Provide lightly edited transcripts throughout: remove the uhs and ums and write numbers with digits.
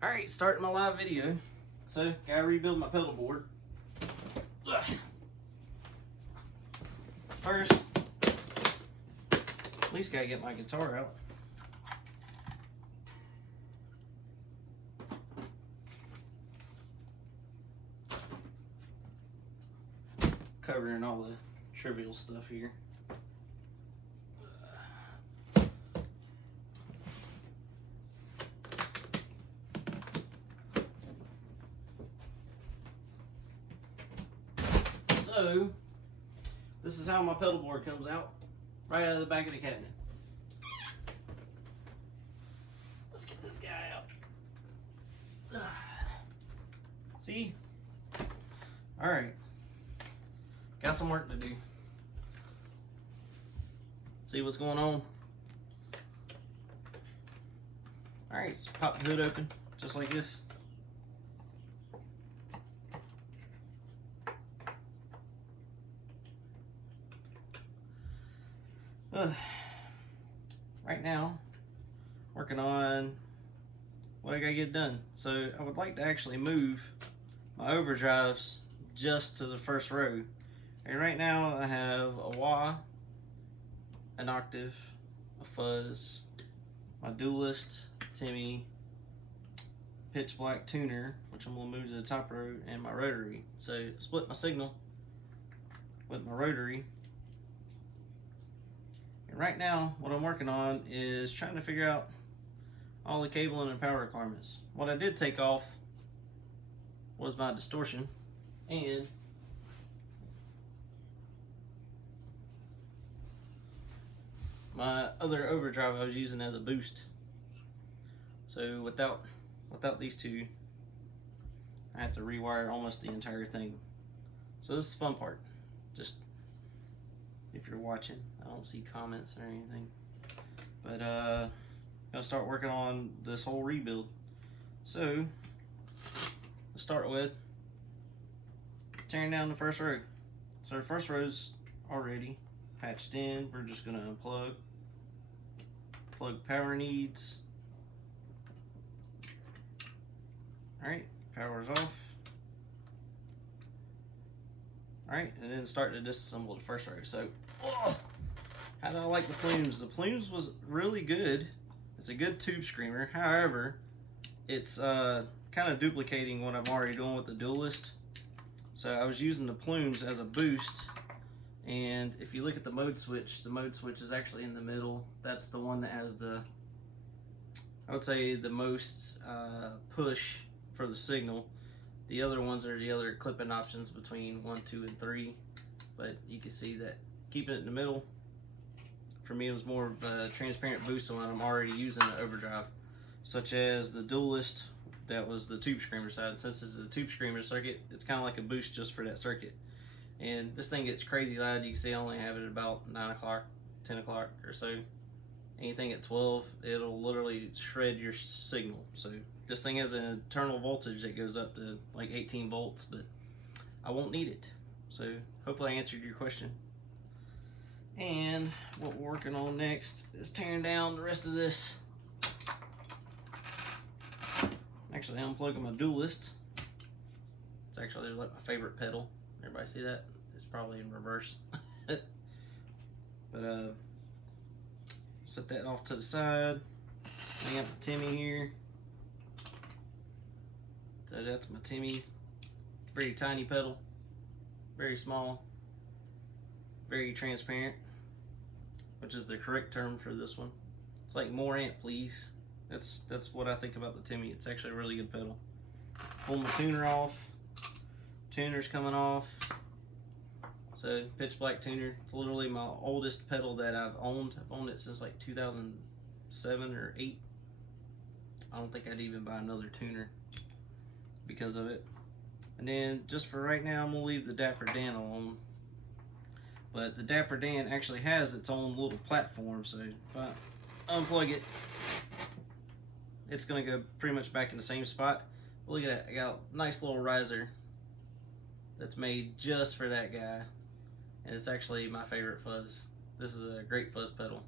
Alright, starting my live video. So, gotta rebuild my pedal board. First, at least gotta get my guitar out. Covering all the trivial stuff here. So, this is how my pedal board comes out, right out of the back of the cabinet. Let's get this guy out. See? Alright. Got some work to do. See what's going on? Alright, let's pop the hood open, just like this. Right now, working on what I gotta get done. So I would like to actually move my overdrives just to the first row. And right now I have a wah, an octave, a fuzz, my dualist, Timmy, pitch black tuner, which I'm gonna move to the top row, and my rotary. So split my signal with my rotary. And right now, what I'm working on is trying to figure out all the cabling and power requirements. What I did take off was my distortion and my other overdrive I was using as a boost. So without these two, I have to rewire almost the entire thing. So this is the fun part. Just if you're watching, I don't see comments or anything. But I'll start working on this whole rebuild. So let's start with tearing down the first row. So the first row's already patched in. We're just gonna unplug, plug power needs. Alright, power's off. Alright, and then start to disassemble the first row. So, how do I like the plumes? The plumes was really good. It's a good tube screamer. However, it's kind of duplicating what I'm already doing with the dualist. So I was using the plumes as a boost. And if you look at the mode switch is actually in the middle. That's the one that has the, I would say, the most push for the signal. The other ones are the other clipping options between 1, 2, and 3. But you can see that keeping it in the middle, for me, it was more of a transparent boost on what I'm already using the overdrive. Such as the dualist, that was the tube screamer side. Since this is a tube screamer circuit, it's kind of like a boost just for that circuit. And this thing gets crazy loud. You can see I only have it at about 9 o'clock, 10 o'clock or so. Anything at 12, it'll literally shred your signal. So this thing has an internal voltage that goes up to like 18 volts, but I won't need it. So hopefully I answered your question. And what we're working on next is tearing down the rest of this. Actually, unplugging my dualist. It's actually like my favorite pedal. Everybody see that? It's probably in reverse. But set that off to the side. I got my Timmy here. So that's my Timmy. Very tiny pedal. Very small. Very transparent, which is the correct term for this one. It's like more amp, please. That's what I think about the Timmy. It's actually a really good pedal. Pull my tuner off. Tuner's coming off. So pitch black tuner. It's literally my oldest pedal that I've owned. I've owned it since like 2007 or 8. I don't think I'd even buy another tuner because of it. And then just for right now, I'm gonna leave the Dapper Dan alone. But the Dapper Dan actually has its own little platform, so if I unplug it, it's gonna go pretty much back in the same spot. But look at that, I got a nice little riser that's made just for that guy. And it's actually my favorite fuzz. This is a great fuzz pedal.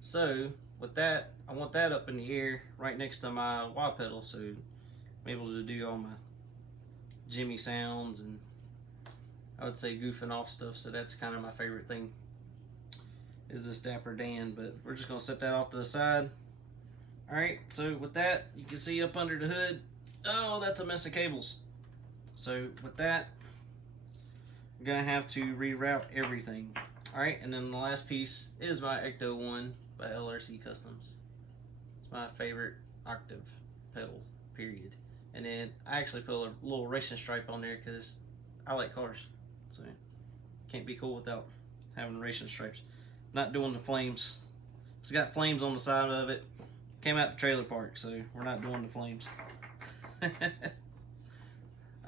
So with that, I want that up in the air right next to my wah pedal, so I'm able to do all my Jimmy sounds and I would say goofing off stuff. So that's kind of my favorite thing, is this Dapper Dan. But we're just gonna set that off to the side. All right, so with that, you can see up under the hood, oh, that's a mess of cables. So with that, I'm gonna have to reroute everything. All right, and then the last piece is my Ecto 1 by LRC Customs. It's my favorite octave pedal, period. And then I actually put a little racing stripe on there because I like cars. So can't be cool without having racing stripes. Not doing the flames. It's got flames on the side of it. Came out the trailer park, so we're not doing the flames.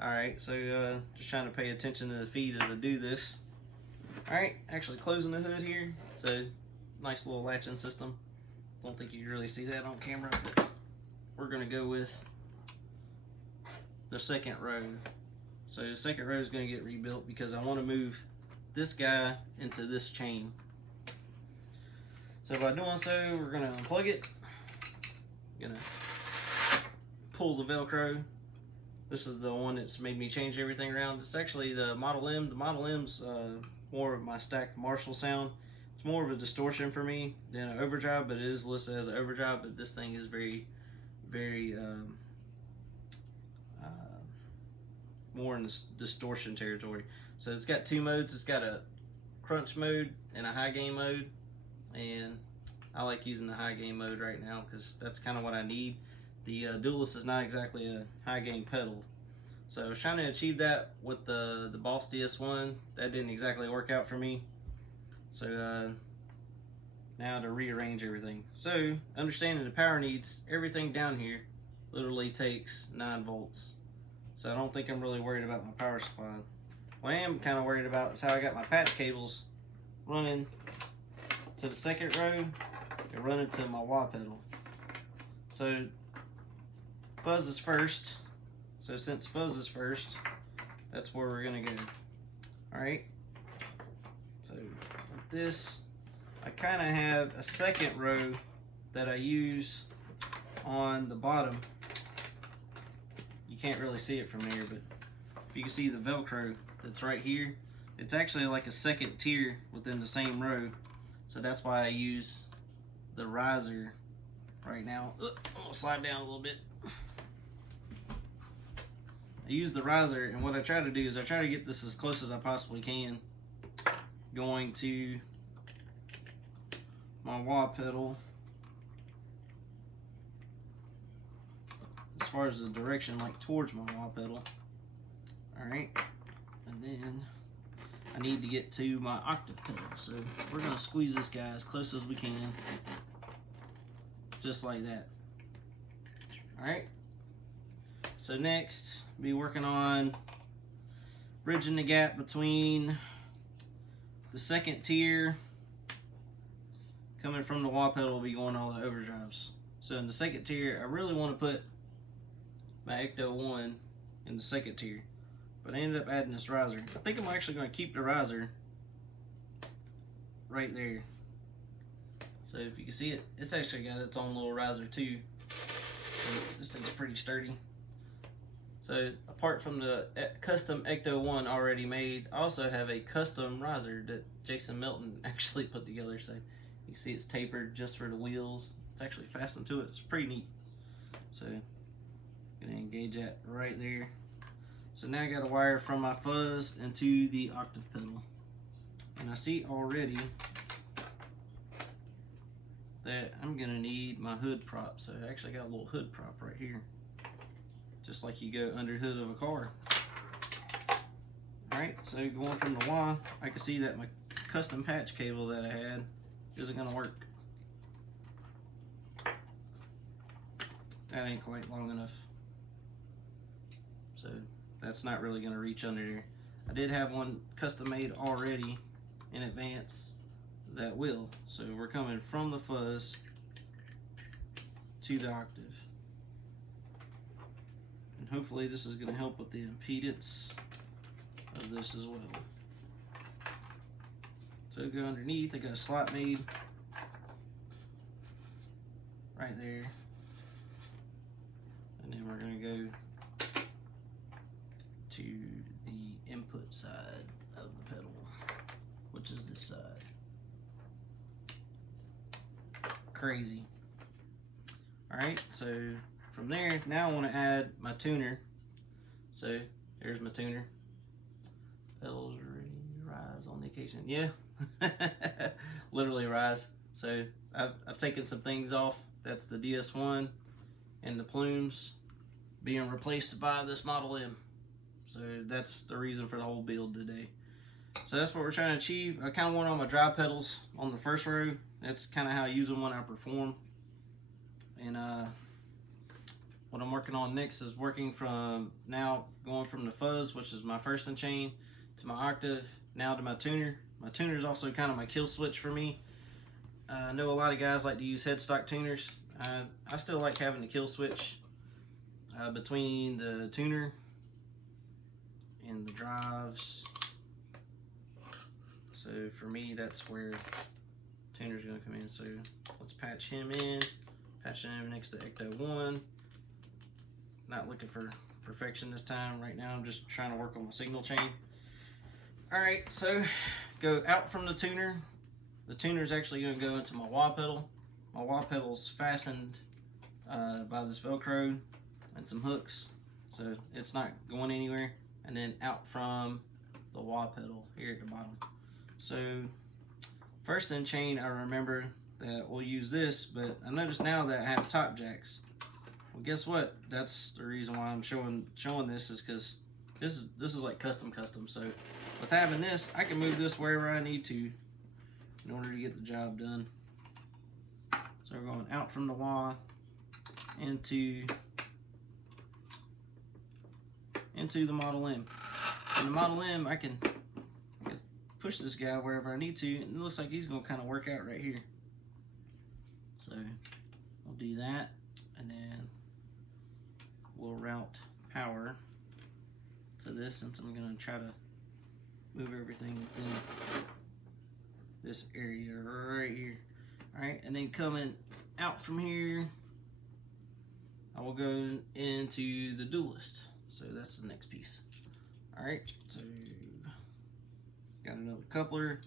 Alright, so just trying to pay attention to the feet as I do this. Alright, actually closing the hood here. It's a nice little latching system. Don't think you can really see that on camera, but we're going to go with the second row. So the second row is going to get rebuilt because I want to move this guy into this chain. So by doing so, we're going to unplug it. Gonna pull the Velcro. This is the one that's made me change everything around. It's actually the Model M. The Model M's more of my stacked Marshall sound. It's more of a distortion for me than an overdrive, but it is listed as an overdrive. But this thing is very, very more in the distortion territory. So it's got two modes. It's got a crunch mode and a high gain mode, and I like using the high gain mode right now because that's kind of what I need. The Duelist is not exactly a high gain pedal, so I was trying to achieve that with the Boss DS1. That didn't exactly work out for me. So now to rearrange everything. So understanding the power needs, everything down here literally takes 9 volts. So I don't think I'm really worried about my power supply. What I am kind of worried about is how I got my patch cables running to the second row and running to my wah pedal. So fuzz is first. So since fuzz is first, that's where we're gonna go. Alright. So with this, I kind of have a second row that I use on the bottom. You can't really see it from here, but if you can see the Velcro that's right here, it's actually like a second tier within the same row. So that's why I use the riser right now. I'm gonna slide down a little bit. I use the riser, and what I try to do is I try to get this as close as I possibly can, going to my wah pedal as far as the direction, like towards my wah pedal. Alright, and then I need to get to my octave pedal, so we're going to squeeze this guy as close as we can, just like that. Alright, so next be working on bridging the gap between the second tier coming from the wah pedal will be going all the overdrives. So in the second tier, I really want to put my Ecto 1 in the second tier, but I ended up adding this riser. I think I'm actually going to keep the riser right there. So if you can see it, it's actually got its own little riser too. So this thing's pretty sturdy. So apart from the custom Ecto 1 already made, I also have a custom riser that Jason Melton actually put together. So you see it's tapered just for the wheels. It's actually fastened to it. It's pretty neat. So gonna engage that right there. So now I got a wire from my fuzz into the octave pedal, and I see already that I'm gonna need my hood prop. So I actually got a little hood prop right here, just like you go under the hood of a car. Alright, so going from the wah, I can see that my custom patch cable that I had isn't gonna work. That ain't quite long enough. So that's not really gonna reach under there. I did have one custom made already in advance that will. So we're coming from the fuzz to the octave. And hopefully this is gonna help with the impedance of this as well. So go underneath, I got a slot made. right there. And then we're going to go to the input side of the pedal, which is this side. Crazy. Alright, so from there, now I want to add my tuner. So there's my tuner. Pedals rise on the occasion. Yeah, literally rise. So I've taken some things off. That's the DS1 and the plumes being replaced by this Model M. So that's the reason for the whole build today. So that's what we're trying to achieve. I kind of want all my dry pedals on the first row. That's kind of how I use them when I perform. And what I'm working on next is working from now, going from the fuzz, which is my first in chain, to my octave, now to my tuner. My tuner is also kind of my kill switch for me. I know a lot of guys like to use headstock tuners. I still like having the kill switch between the tuner and the drives. So for me, that's where tuner's gonna come in. So let's patch him in. Patch him next to Ecto 1. Not looking for perfection this time. Right now I'm just trying to work on my signal chain. Alright, so go out from the tuner. The tuner is actually going to go into my wah pedal. My wah pedal is fastened by this Velcro and some hooks, so it's not going anywhere. And then out from the wah pedal here at the bottom. So first in chain, I remember that we'll use this, but I notice now that I have top jacks. Well, guess what? That's the reason why I'm showing this, is because this is like custom. So with having this, I can move this wherever I need to in order to get the job done. So we're going out from the wah into the Model M. And the Model M, I can push this guy wherever I need to, and it looks like he's going to kind of work out right here. So we'll do that, and then we'll route power to this, since I'm going to try to move everything within this area right here. Alright, and then coming out from here, I will go into the duelist. So that's the next piece. Alright, so got another coupler.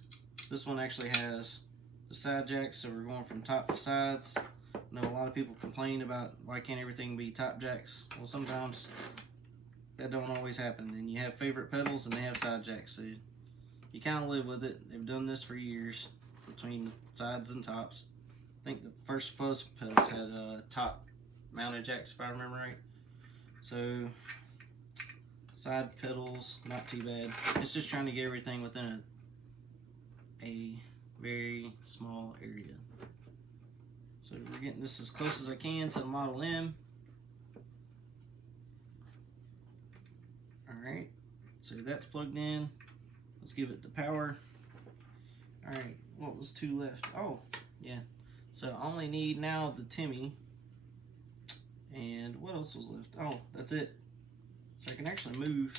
This one actually has the side jacks, so we're going from top to sides. I know a lot of people complain about why can't everything be top jacks. Well, sometimes that don't always happen, and you have favorite pedals and they have side jacks, so you kind of live with it. They've done this for years between sides and tops. I think the first fuzz pedals had top mounted jacks, if I remember right. So side pedals, not too bad. It's just trying to get everything within a very small area. So we're getting this as close as I can to the Model M. Alright, so that's plugged in. Let's give it the power. Alright, what was 2 left? Oh, yeah. So I only need now the Timmy. And what else was left? Oh, that's it. So I can actually move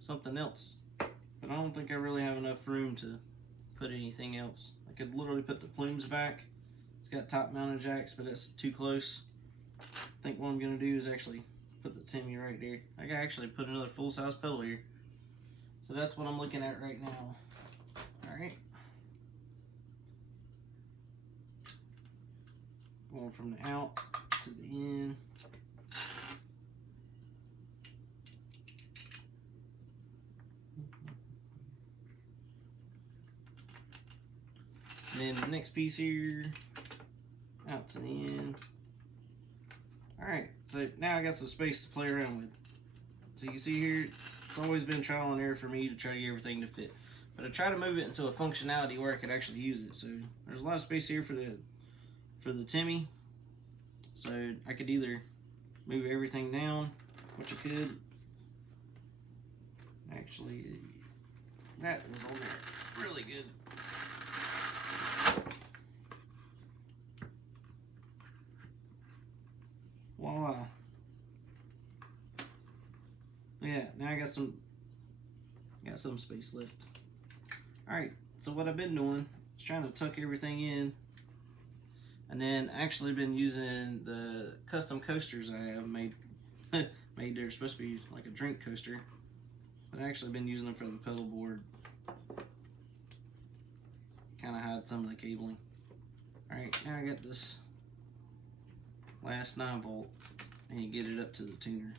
something else. But I don't think I really have enough room to put anything else. I could literally put the plumes back. It's got top mounted jacks, but it's too close. I think what I'm going to do is actually put the Timmy right there. I can actually put another full-size pedal here. So that's what I'm looking at right now. Alright. Going from the out to the in. And then the next piece here, out to the end. Alright, so now I got some space to play around with. So you can see here, it's always been trial and error for me to try to get everything to fit. But I try to move it into a functionality where I could actually use it. So there's a lot of space here for the Timmy. So I could either move everything down, which I could. Actually, that is on there really good. Voila. Yeah, now I got some space left. Alright, so what I've been doing is trying to tuck everything in And then actually been using the custom coasters I have made. They're supposed to be like a drink coaster, but I actually been using them for the pedal board. Kind of hide some of the cabling. Alright, now I got this last 9-volt, and you get it up to the tuner.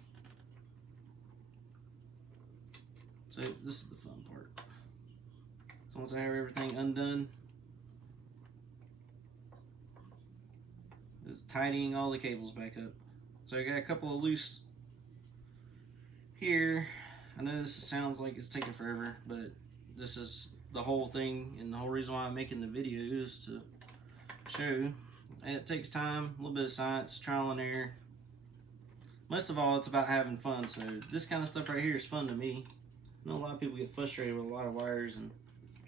So this is the fun part. So once I have everything undone, is tidying all the cables back up. So I got a couple of loose here. I know this sounds like it's taking forever, but this is the whole thing, and the whole reason why I'm making the video is to show. And it takes time, a little bit of science, trial and error. Most of all, it's about having fun. So this kind of stuff right here is fun to me. I know a lot of people get frustrated with a lot of wires and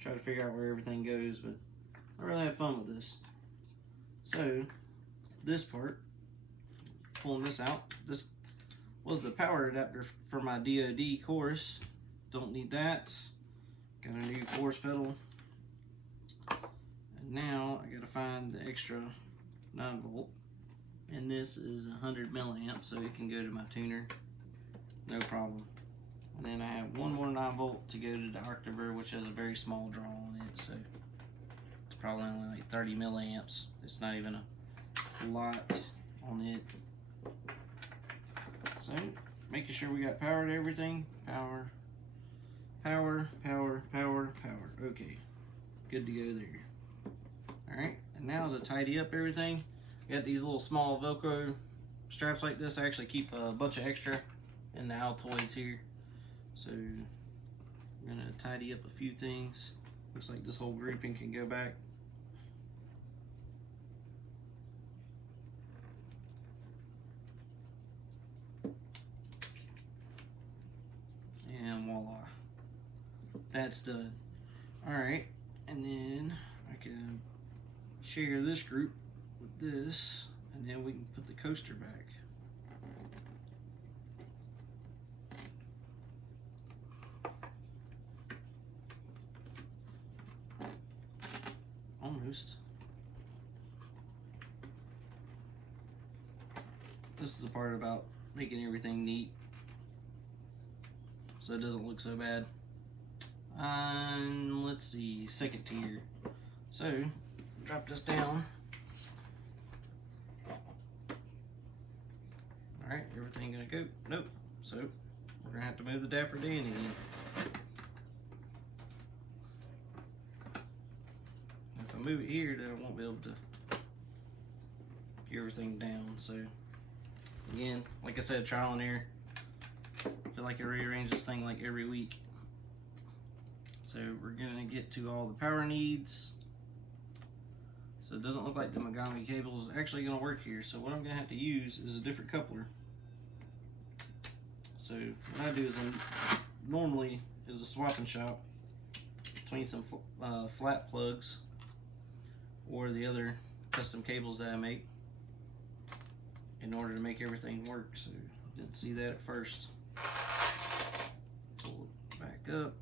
try to figure out where everything goes, but I really have fun with this. So this part, pulling this out, this was the power adapter for my DoD chorus. Don't need that. Got a new chorus pedal. And now I gotta find the extra 9-volt. And this is 100 milliamps, so it can go to my tuner. No problem. And then I have one more 9-volt to go to the Octaver, which has a very small draw on it, so it's probably only like 30 milliamps. It's not even a lot on it. So, making sure we got power to everything. Power, power, power, power, power. Okay, good to go there. Alright, and now to tidy up everything, I got these little small Velcro straps like this. I actually keep a bunch of extra in the Altoids here. So, I'm gonna tidy up a few things. Looks like this whole grouping can go back. And voila, that's done. Alright, and then I can share this group with this, and then we can put the coaster back. Almost. This is the part about making everything neat, so it doesn't look so bad. Let's see, second tier. So, drop this down. Alright, everything gonna go? Nope. So, we're gonna have to move the Dapper Dan again. If I move it here, then I won't be able to get everything down. So, again, like I said, trial and error. I feel like I rearrange this thing like every week. So we're gonna get to all the power needs. So it doesn't look like the Megami cable is actually gonna work here. So what I'm gonna have to use is a different coupler. So what I do is normally is a swap and shop between some flat plugs or the other custom cables that I make in order to make everything work. So didn't see that at first. Pull it back up.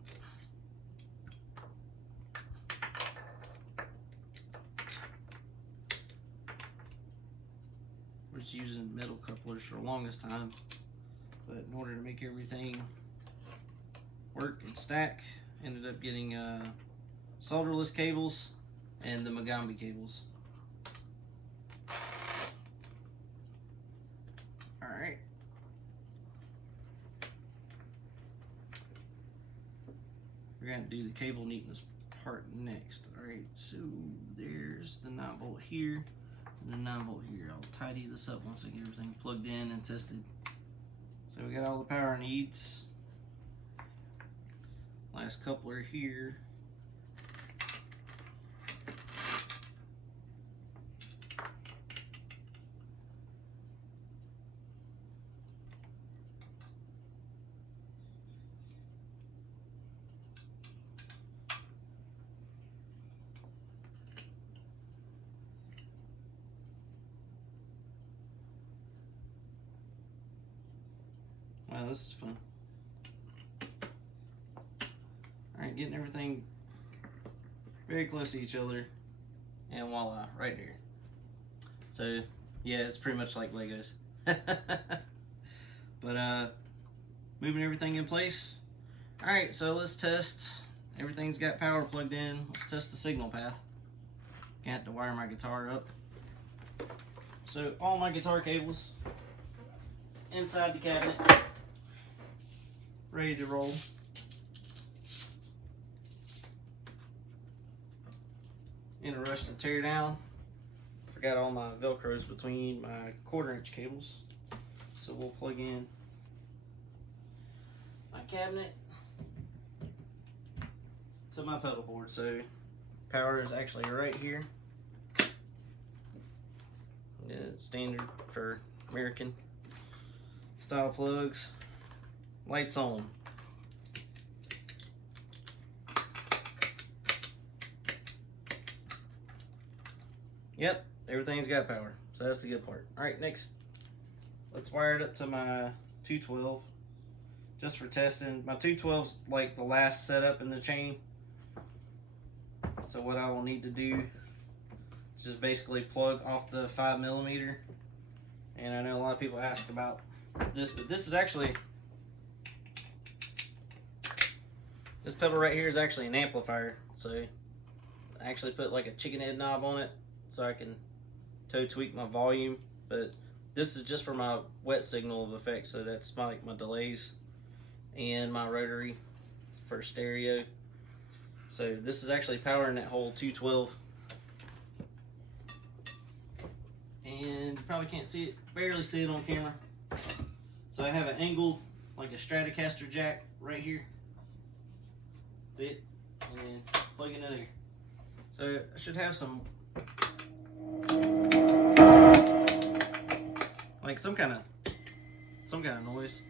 We're just using metal couplers for the longest time, but in order to make everything work and stack, ended up getting solderless cables and the Megami cables. Alright. We're going to do the cable neatness part next. Alright, so there's the 9-volt here and the 9-volt here. I'll tidy this up once I get everything plugged in and tested. So we got all the power needs. Last coupler here. Wow, this is fun. Alright, getting everything very close to each other, and voila, right there. So yeah, it's pretty much like Legos. But moving everything in place. Alright, so let's test. Everything's got power plugged in. Let's test the signal path. I have to wire my guitar up. So all my guitar cables inside the cabinet, ready to roll. In a rush to tear down. Forgot all my velcros between my 1/4" cables. So we'll plug in my cabinet to my pedal board. So power is actually right here. Standard for American style plugs. Lights on. Yep, everything's got power, so that's the good part. Alright, next, let's wire it up to my 212, just for testing. My 212's like the last setup in the chain, so what I will need to do is just basically plug off the 5mm, and I know a lot of people ask about this, but this is actually, this pedal right here is actually an amplifier, so I actually put like a chicken head knob on it, so I can toe tweak my volume. But this is just for my wet signal of effects, so that's my delays and my rotary for stereo. So this is actually powering that whole 212, and you probably can't see it, barely see it on camera. So I have an angled, like a Stratocaster jack right here. See it? And then plug it in there. So I should have some, like some kind of noise.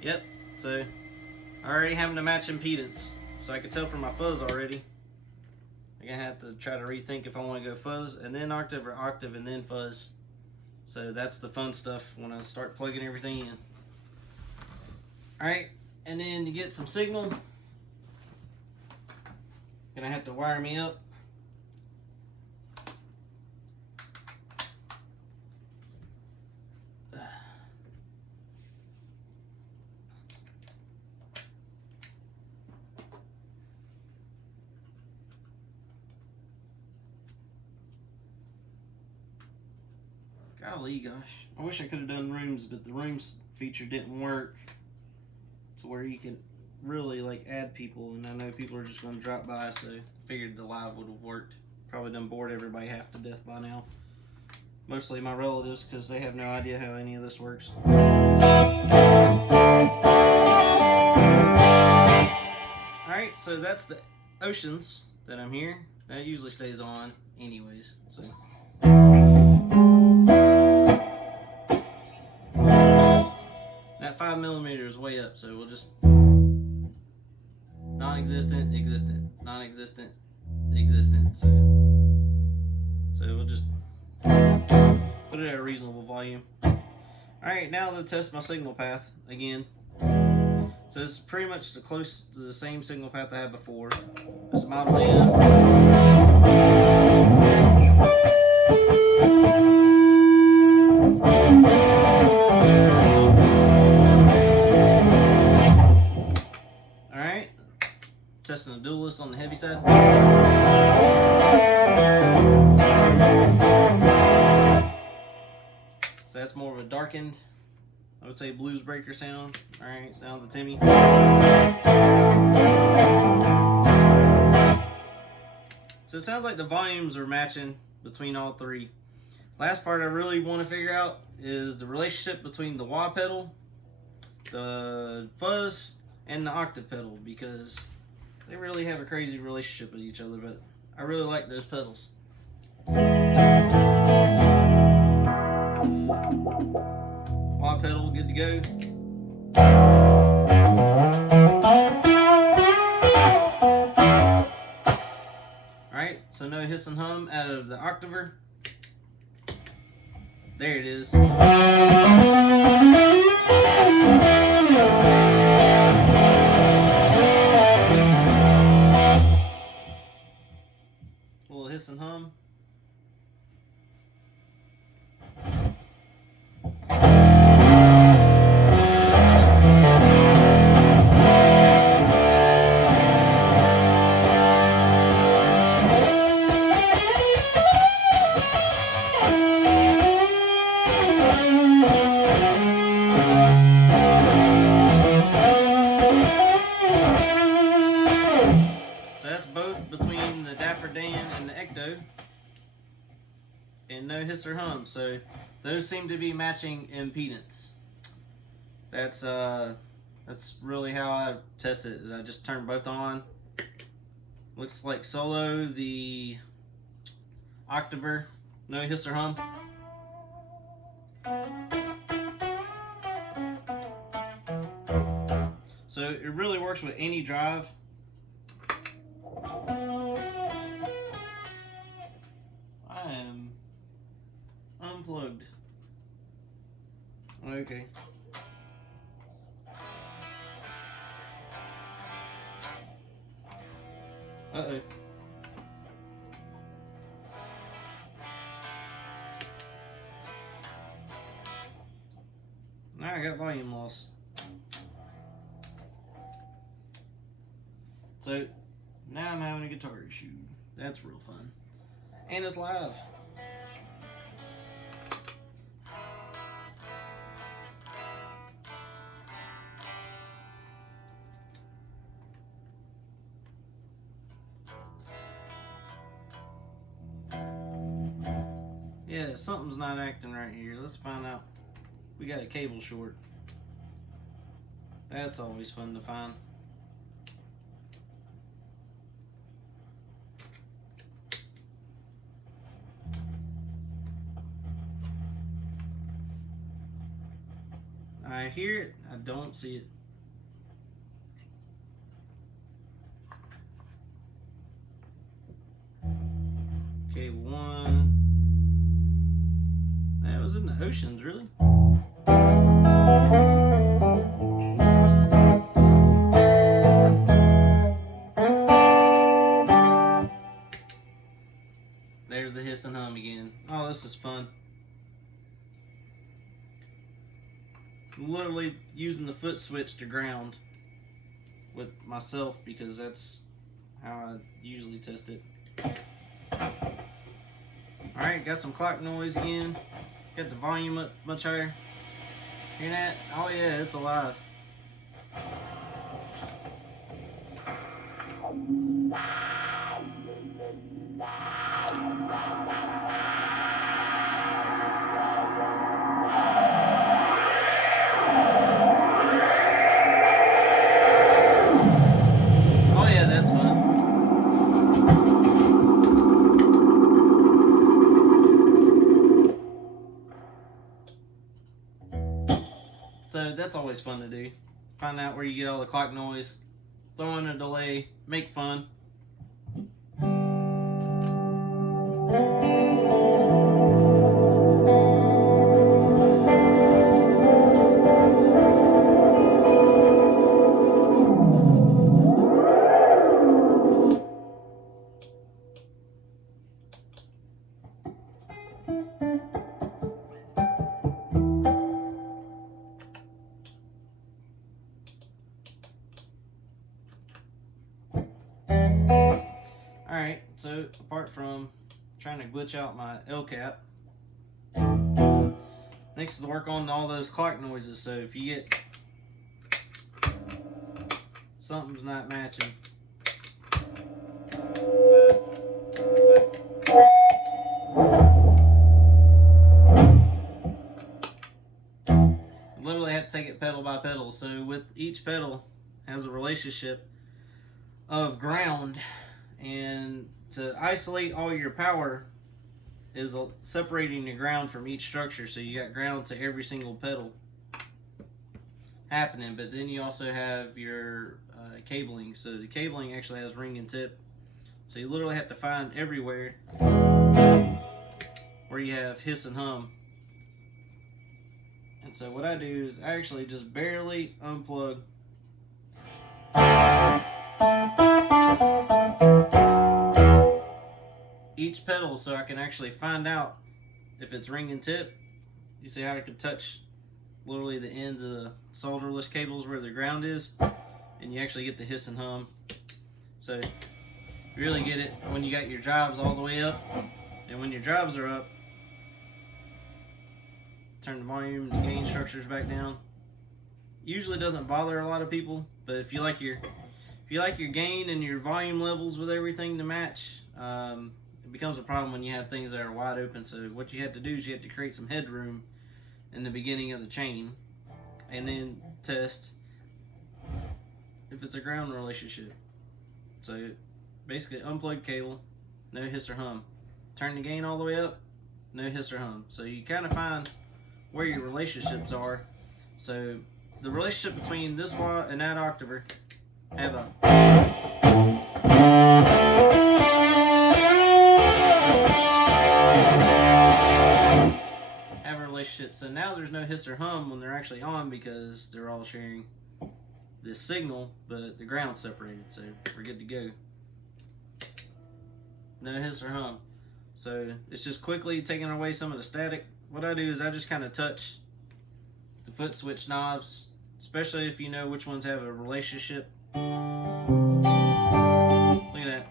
Yep. So I already have the match impedance, so I could tell from my fuzz already. I'm gonna have to try to rethink if I want to go fuzz and then octave, or octave and then fuzz. So that's the fun stuff when I start plugging everything in. Alright, and then to get some signal, gonna have to wire me up. Golly gosh, I wish I could have done rooms, but the rooms feature didn't work to where you can really like add people, and I know people are just going to drop by, so I figured the live would have worked. Probably done bored everybody half to death by now. Mostly my relatives, because they have no idea how any of this works. Alright, so that's the Oceans that I'm here. That usually stays on anyways, so. That 5mm is way up, so we'll just non-existent, existent, non-existent, existent. So we'll just put it at a reasonable volume. Alright, now to test my signal path again. So this is pretty much close to the same signal path I had before. Just model in. Testing the dualist on the heavy side. So that's more of a darkened, I would say, blues breaker sound. Alright, down to the Timmy. So it sounds like the volumes are matching between all three. Last part I really want to figure out is the relationship between the wah pedal, the fuzz, and the octave pedal, because they really have a crazy relationship with each other, but I really like those pedals. Wah pedal, good to go. Alright, so no hiss and hum out of the octaver. There it is. Hiss and hum. and no hiss or hum. So those seem to be matching impedance. That's really how I test it. Is I just turn both on. Looks like solo, the octaver, no hiss or hum. So it really works with any drive. I am unplugged. Okay. Uh-oh. Now I got volume loss. So now I'm having a guitar issue. That's real fun. And it's live. Yeah, something's not acting right here. Let's find out. We got a cable short. That's always fun to find. I hear it, I don't see it. Cable 1. That was in the oceans, really? There's the hiss and hum again. Oh, this is fun. Literally using the foot switch to ground with myself because that's how I usually test it. Alright, got some clock noise again. Got the volume up much higher. Hear that? Oh yeah, it's alive. Oh yeah, that's fun. So that's always fun to do. Find out where you get all the clock noise, throw in a delay, make fun. Alright, so apart from trying to glitch out my L cap, next to work on all those clock noises. So if you get something's not matching, I literally have to take it pedal by pedal. So with each pedal has a relationship of ground. And to isolate all your power is separating the ground from each structure. So you got ground to every single pedal happening. But then you also have your cabling. So the cabling actually has ring and tip. So you literally have to find everywhere where you have hiss and hum. And so what I do is I actually just barely unplug each pedal so I can actually find out if it's ring and tip. You see how I can touch literally the ends of the solderless cables where the ground is, and you actually get the hiss and hum. So you really get it when you got your drives all the way up. And when your drives are up, turn the volume and the gain structures back down. Usually doesn't bother a lot of people, but if you like your gain and your volume levels with everything to match, becomes a problem when you have things that are wide open. So what you have to do is you have to create some headroom in the beginning of the chain, and then test if it's a ground relationship. So basically, unplugged cable, no hiss or hum. Turn the gain all the way up, no hiss or hum. So you kind of find where your relationships are. So the relationship between this wah and that octaver have a relationship. So now there's no hiss or hum when they're actually on, because they're all sharing this signal, but the ground's separated, so we're good to go. No hiss or hum. So it's just quickly taking away some of the static. What I do is I just kind of touch the foot switch knobs, especially if you know which ones have a relationship. Look at that.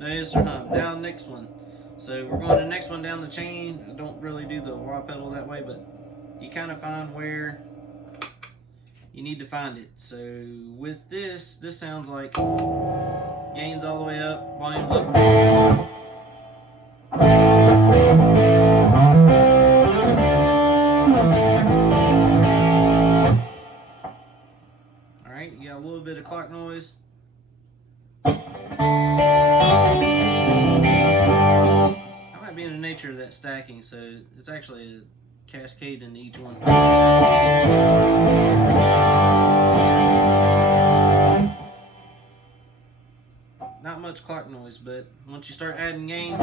No hiss or hum. Now next one. So we're going to the next one down the chain. I don't really do the wah pedal that way, but you kind of find where you need to find it. So with this sounds like gains all the way up, volumes up. Alright, you got a little bit of clock noise. Being the nature of that stacking, so it's actually a cascade into each one. Not much clock noise, but once you start adding gain,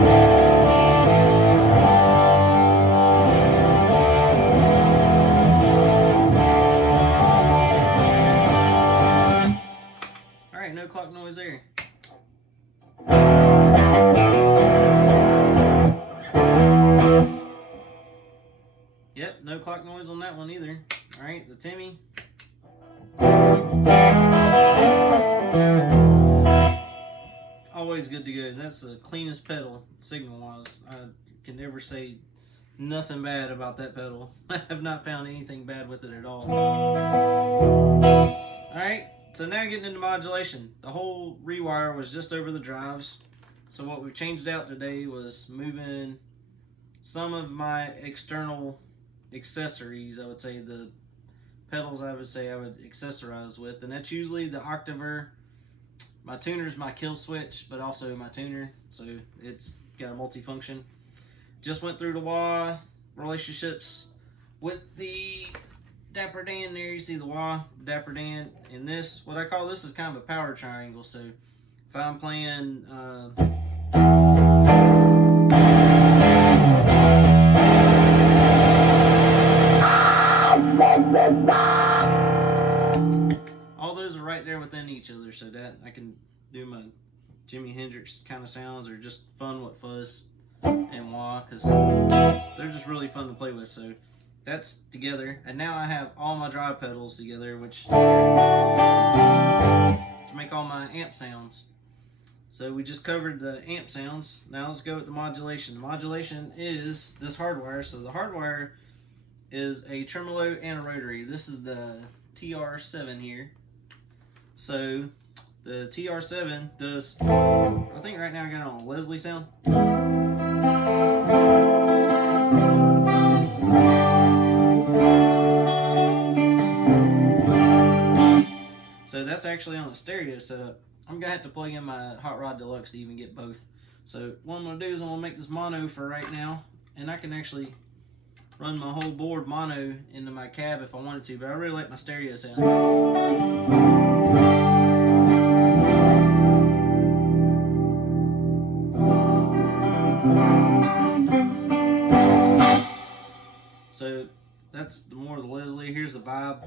alright, no clock noise there. Yep, no clock noise on that one either. Alright, the Timmy. Always good to go. That's the cleanest pedal, signal-wise. I can never say nothing bad about that pedal. I have not found anything bad with it at all. Alright, so now getting into modulation. The whole rewire was just over the drives. So what we changed out today was moving some of my external accessories. I would say the pedals I would accessorize with, and that's usually the octaver. My tuner's my kill switch, but also my tuner, so it's got a multifunction. Just went through the wah relationships with the Dapper Dan there. You see the wah, Dapper Dan, and this, what I call this is kind of a power triangle. So if I'm playing all those are right there within each other, so that I can do my Jimi Hendrix kind of sounds, or just fun with fuzz and wah, because they're just really fun to play with. So that's together, and now I have all my drive pedals together, which to make all my amp sounds. So we just covered the amp sounds. Now let's go with the modulation. The modulation is this hardwire. So the hardwire is a tremolo and a rotary. This is the TR7 here. So the TR7 does, I think right now I got it on a Leslie sound. So that's actually on a stereo setup. I'm gonna have to plug in my Hot Rod Deluxe to even get both. So what I'm gonna do is I'm gonna make this mono for right now, and I can actually run my whole board mono into my cab if I wanted to, but I really like my stereo sound. So that's the more of the Leslie. Here's the vibe.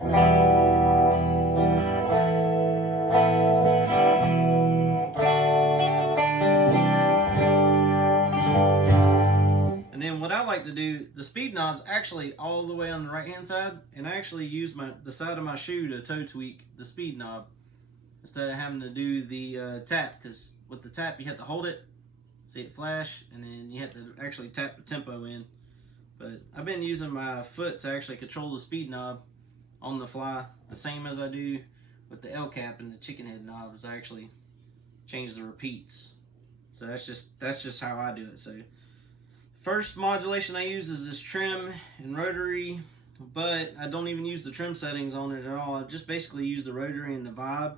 And then what I like to do, the speed knob's actually all the way on the right hand side, and I actually use the side of my shoe to toe tweak the speed knob instead of having to do the tap, because with the tap you have to hold it, see it flash, and then you have to actually tap the tempo in. But I've been using my foot to actually control the speed knob on the fly, the same as I do with the L cap and the chicken head knobs. I actually change the repeats. So that's just how I do it. So first modulation I use is this trim and rotary, but I don't even use the trim settings on it at all. I just basically use the rotary and the vibe.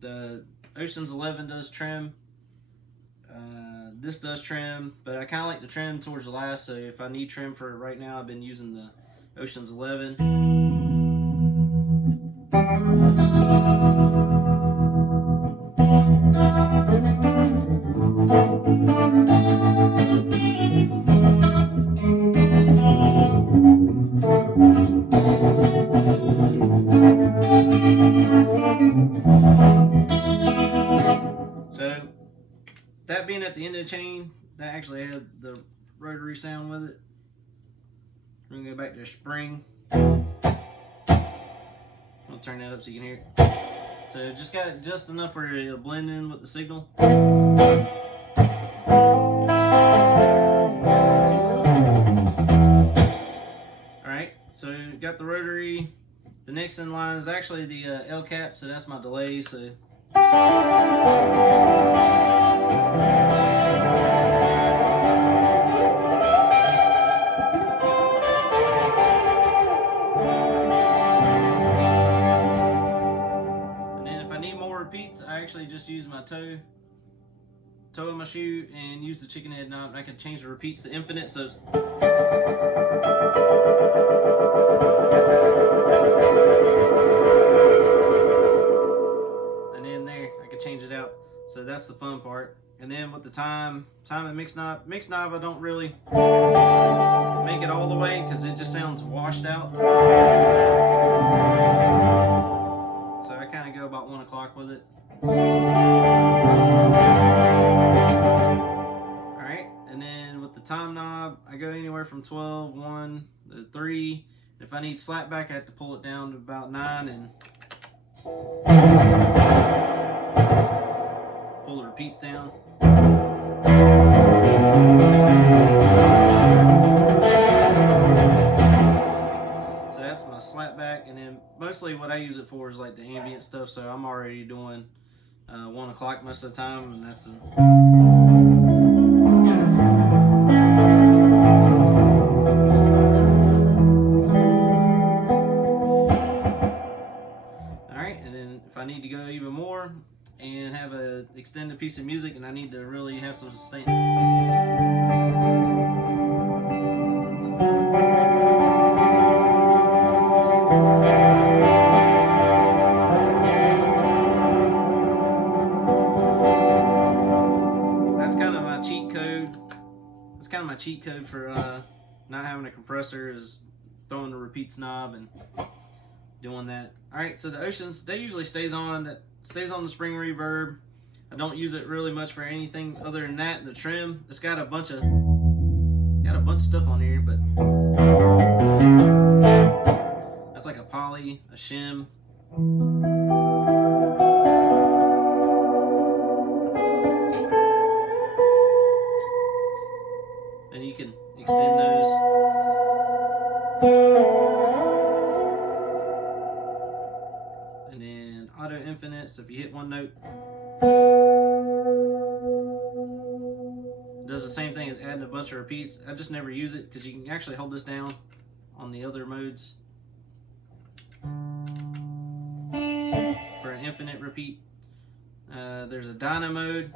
The Ocean's 11 does trim. This does trim, but I kind of like the trim towards the last, so if I need trim for it right now, I've been using the Ocean's 11. So that being at the end of the chain, that actually had the rotary sound with it. We're gonna go back to the spring. I'll turn that up so you can hear it. So just got it just enough for it to blend in with the signal. Alright, so got the rotary. The next in line is actually the L cap, so that's my delay. So I actually just use my toe of my shoe and use the chicken head knob, and I can change the repeats to infinite. So and then there I can change it out. So that's the fun part. And then with the time and mix knob I don't really make it all the way because it just sounds washed out. So I kind of go about 1 o'clock with it. Alright, and then with the time knob, I go anywhere from 12, 1 to 3. If I need slap back, I have to pull it down to about 9 and pull the repeats down. So that's my slap back, and then mostly what I use it for is like the ambient stuff, so I'm already doing 1 o'clock most of the time, and that's alright. And then if I need to go even more and have an extended piece of music and I need to really have some sustain, cheat code for not having a compressor is throwing the repeats knob and doing that. Alright, so the Oceans, they usually stays on the spring reverb. I don't use it really much for anything other than that. The trim, it's got a bunch of stuff on here, but that's like a poly, a shim. And you can extend those. And then auto infinite, so if you hit one note, it does the same thing as adding a bunch of repeats. I just never use it because you can actually hold this down on the other modes for an infinite repeat. There's a dyno mode.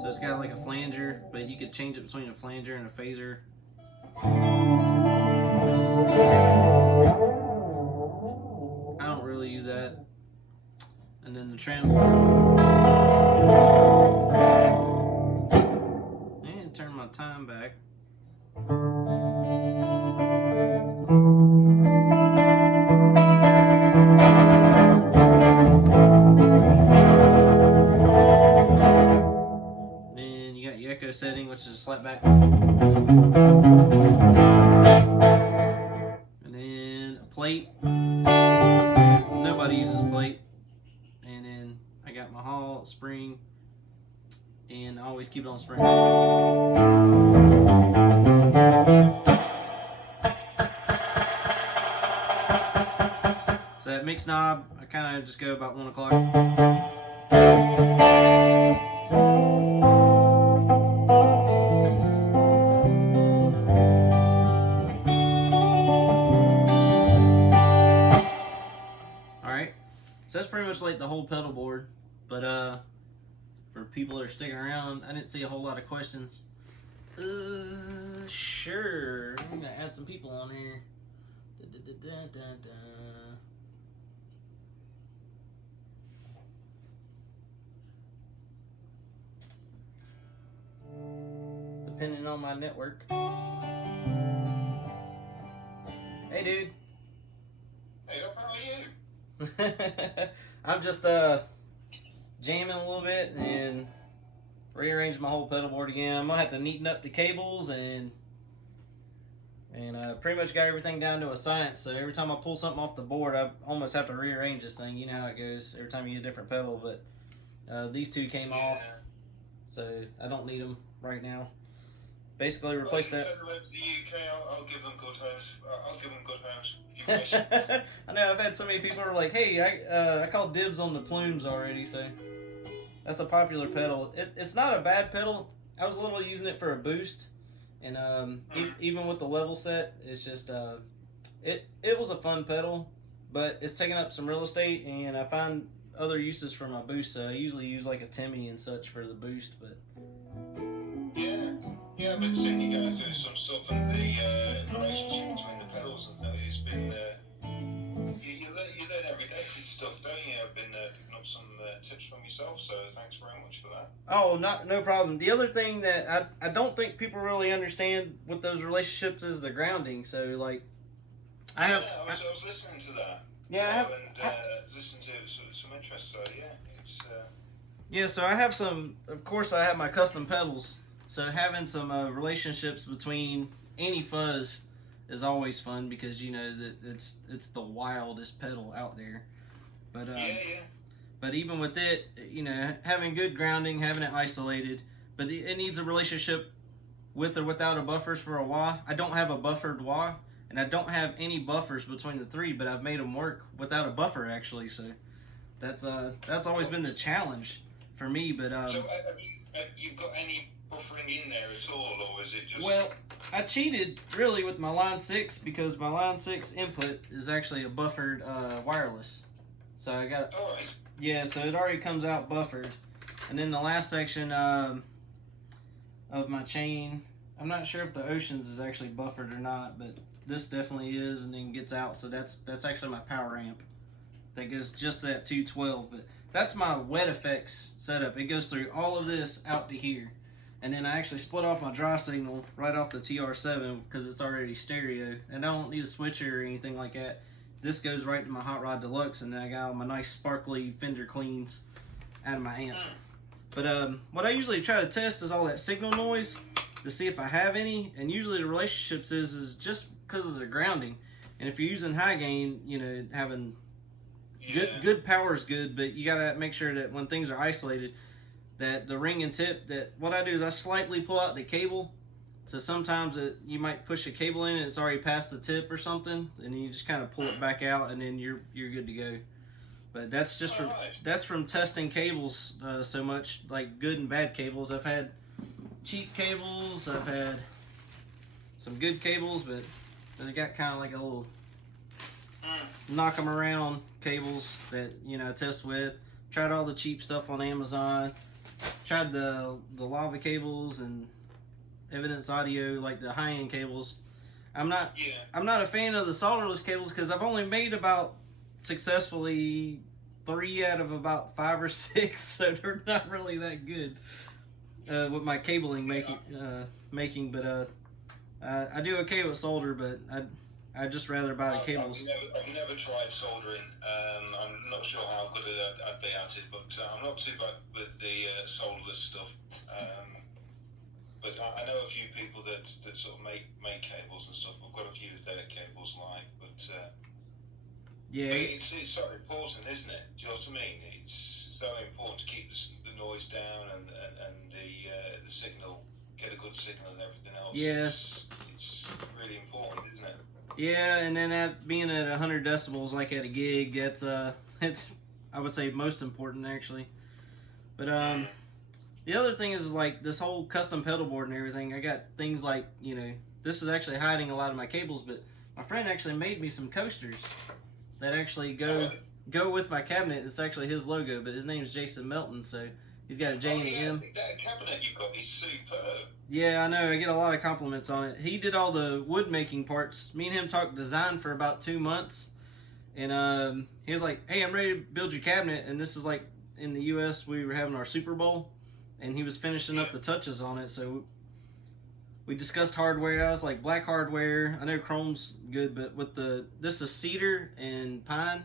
So it's got like a flanger, but you could change it between a flanger and a phaser. I don't really use that. And then the trim. And turn my time back. Then you got your echo setting, which is a slap back. And then a plate. Nobody uses plate. And then I got my Hall spring, and I always keep it on spring. that mix knob, I kind of just go about 1 o'clock. Alright, so that's pretty much like the whole pedal board. But for people that are sticking around, I didn't see a whole lot of questions. Sure. I'm gonna add some people on here. Depending on my network. Hey, dude. Hey, how are you? I'm just jamming a little bit and rearrange my whole pedal board again. I'm gonna have to neaten up the cables and pretty much got everything down to a science. So every time I pull something off the board, I almost have to rearrange this thing. You know how it goes every time you get a different pedal. But these two came off, so I don't need them right now. Basically, replace that. Send them over to the UK. I'll give them good house. I'll give them good house. I know I've had so many people who are like, "Hey, I called dibs on the plumes already." So that's a popular pedal. It's not a bad pedal. I was literally using it for a boost, and even with the level set, it's just it was a fun pedal, but it's taking up some real estate, and I find other uses for my boost. So I usually use like a Timmy and such for the boost, but. Yeah, I've been seeing you guys do some stuff, and the relationship between the pedals and things, it's been, you learn every day this stuff, don't you? I've been picking up some tips from yourself, so thanks very much for that. Oh, no problem. The other thing that I don't think people really understand with those relationships is the grounding. So, like, I was listening to that. Yeah, listened to some interest, so yeah, it's... Yeah, so I have some, of course I have my custom pedals. So having some relationships between any fuzz is always fun because you know that it's the wildest pedal out there. But but even with it, you know, having good grounding, having it isolated, but it needs a relationship with or without a buffers for a wah. I don't have a buffered wah, and I don't have any buffers between the three, but I've made them work without a buffer actually. So that's always been the challenge for me. But so have you got any buffering in there at all, or is it just... Well, I cheated really with my Line 6 because my Line 6 input is actually a buffered wireless. So I got... All right. Yeah, so it already comes out buffered. And then the last section of my chain, I'm not sure if the Oceans is actually buffered or not, but this definitely is, and then gets out. So that's actually my power amp. That goes just at 212, but that's my wet effects setup. It goes through all of this out to here. And then I actually split off my dry signal right off the TR7 because it's already stereo. And I don't need a switcher or anything like that. This goes right to my Hot Rod Deluxe, and then I got all my nice sparkly Fender cleans out of my amp. But what I usually try to test is all that signal noise to see if I have any. And usually the relationships is just because of the grounding. And if you're using high gain, you know, having good power is good, but you gotta make sure that when things are isolated, that the ring and tip, that what I do is I slightly pull out the cable. So sometimes you might push a cable in and it's already past the tip or something, and you just kind of pull it back out, and then you're good to go. But that's just from testing cables so much, like good and bad cables. I've had cheap cables, I've had some good cables, but they got kind of like a little knock them around cables that, you know, I test with. Tried all the cheap stuff on Amazon. Tried the lava cables and Evidence Audio, like the high-end cables. I'm not a fan of the solderless cables because I've only made about successfully 3 out of about 5 or 6, so they're not really that good with my cabling making. But I do okay with solder, but I'd just rather buy the cables. I've never tried soldering. I'm not sure how good I'd be at it, but I'm not too bad with the solderless stuff. But I know a few people that sort of make cables and stuff. I've got a few of their cables like, but it's so important, isn't it? Do you know what I mean? It's so important to keep the noise down and the signal get a good signal and everything else. Yeah. It's just really important, isn't it? Yeah, and then being at 100 decibels like at a gig, it's I would say most important actually. But the other thing is like this whole custom pedal board and everything. I got things like, you know, this is actually hiding a lot of my cables, but my friend actually made me some coasters that actually go with my cabinet. It's actually his logo, but his name is Jason Melton, so he's got a J and an M. That cabinet you've got is superb. Yeah, I know. I get a lot of compliments on it. He did all the wood making parts. Me and him talked design for about 2 months, and he was like, "Hey, I'm ready to build your cabinet." And this is like in the U.S. we were having our Super Bowl, and he was finishing up the touches on it. So we discussed hardware. I was like, black hardware. I know chrome's good, but with this is cedar and pine,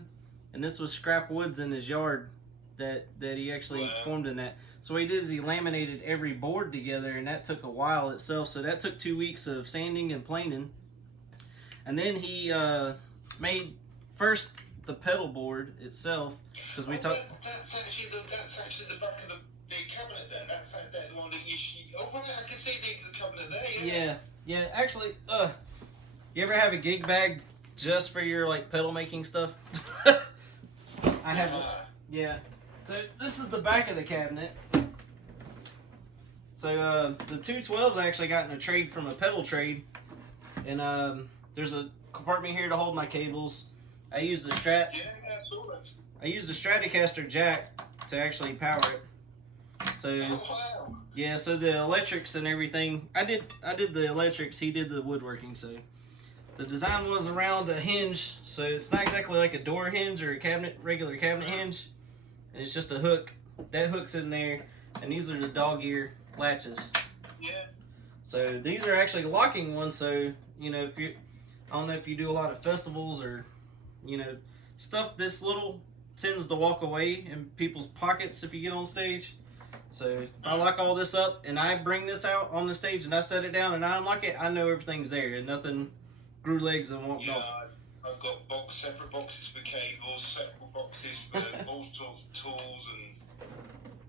and this was scrap woods in his yard that he actually formed in that. So what he did is he laminated every board together, and that took a while itself. So that took 2 weeks of sanding and planing. And then he made first the pedal board itself, because we talked. That's actually the back of the big cabinet then. That's the one that you. Oh right, I can see the cabinet there. Yeah. Actually, you ever have a gig bag just for your like pedal making stuff? I have. Yeah. So this is the back of the cabinet. So the 212s I actually got in a trade from a pedal trade, and there's a compartment here to hold my cables. I used the Stratocaster jack to actually power it. So yeah, so the electrics and everything. I did the electrics. He did the woodworking. So the design was around a hinge, so it's not exactly like a door hinge or a regular cabinet hinge. It's just a hook. That hook's in there, and these are the dog ear latches. Yeah. So these are actually locking ones. So you know, I don't know if you do a lot of festivals or, you know, stuff this little tends to walk away in people's pockets if you get on stage. So if I lock all this up and I bring this out on the stage and I set it down and I unlock it, I know everything's there and nothing grew legs and walked off. I've got separate boxes for cables, separate boxes for all sorts of tools, and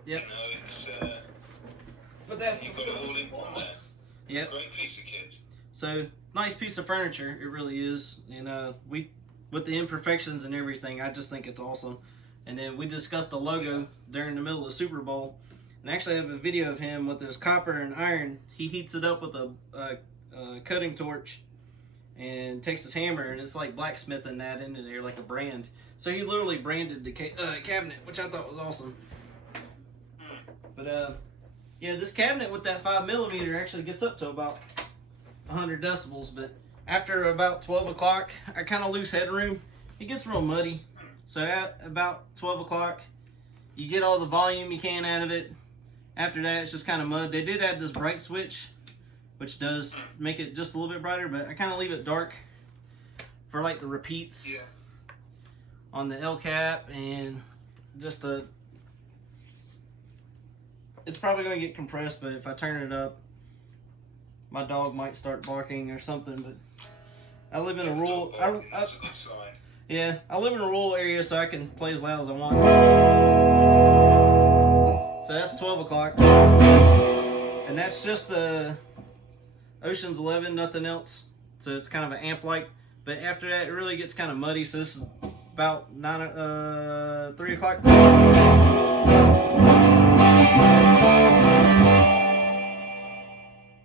yep. You know, it's but that's you've got it all in one there. Yep. Great piece of kit. So nice piece of furniture, it really is. And we, with the imperfections and everything, I just think it's awesome. And then we discussed the logo during the middle of the Super Bowl. And actually I have a video of him with his copper and iron. He heats it up with a cutting torch and takes his hammer, and it's like blacksmithing that into there like a brand. So he literally branded the cabinet, which I thought was awesome. But yeah, this cabinet with that 5mm actually gets up to about 100 decibels, but after about 12 o'clock, I kind of lose headroom. It gets real muddy. So at about 12 o'clock, you get all the volume you can out of it. After that, it's just kind of mud. They did add this bright switch, which does make it just a little bit brighter, but I kind of leave it dark for like the repeats on the L cap, and just it's probably going to get compressed, but if I turn it up, my dog might start barking or something. But I live in a rural, That's a good sign. Yeah, I live in a rural area, so I can play as loud as I want. So that's 12 o'clock, and that's just the Ocean's 11, nothing else. So it's kind of an amp like, but after that it really gets kind of muddy. So this is about 3 o'clock.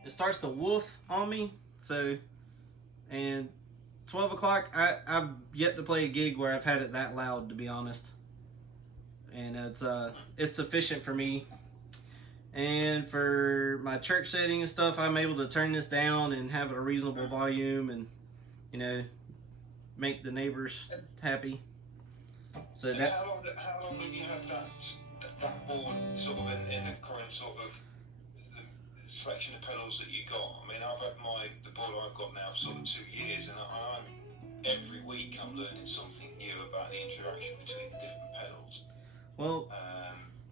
It starts to woof on me. So, and 12 o'clock, I've yet to play a gig where I've had it that loud, to be honest. And it's sufficient for me. And for my church setting and stuff, I'm able to turn this down and have a reasonable volume, and you know, make the neighbors happy. So that. How long have you had that board sort of in the current sort of selection of pedals that you got? I mean, I've had the board I've got now for sort of 2 years, and every week I'm learning something new about the interaction between the different pedals. Well,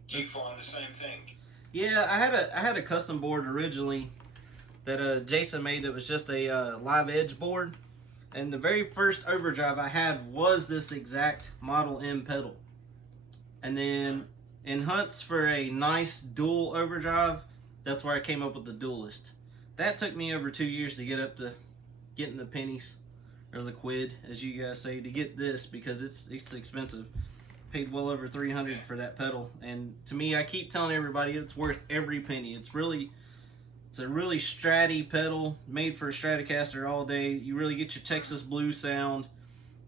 do you find the same thing? Yeah, I had a custom board originally that Jason made. It was just a live edge board, and the very first overdrive I had was this exact Model M pedal. And then in hunts for a nice dual overdrive, that's where I came up with the Duelist. That took me over 2 years to get up to getting the pennies, or the quid, as you guys say, to get this, because it's expensive. Paid well over $300 for that pedal, and to me, I keep telling everybody it's worth every penny. It's a really stratty pedal, made for a Stratocaster all day. You really get your Texas blue sound.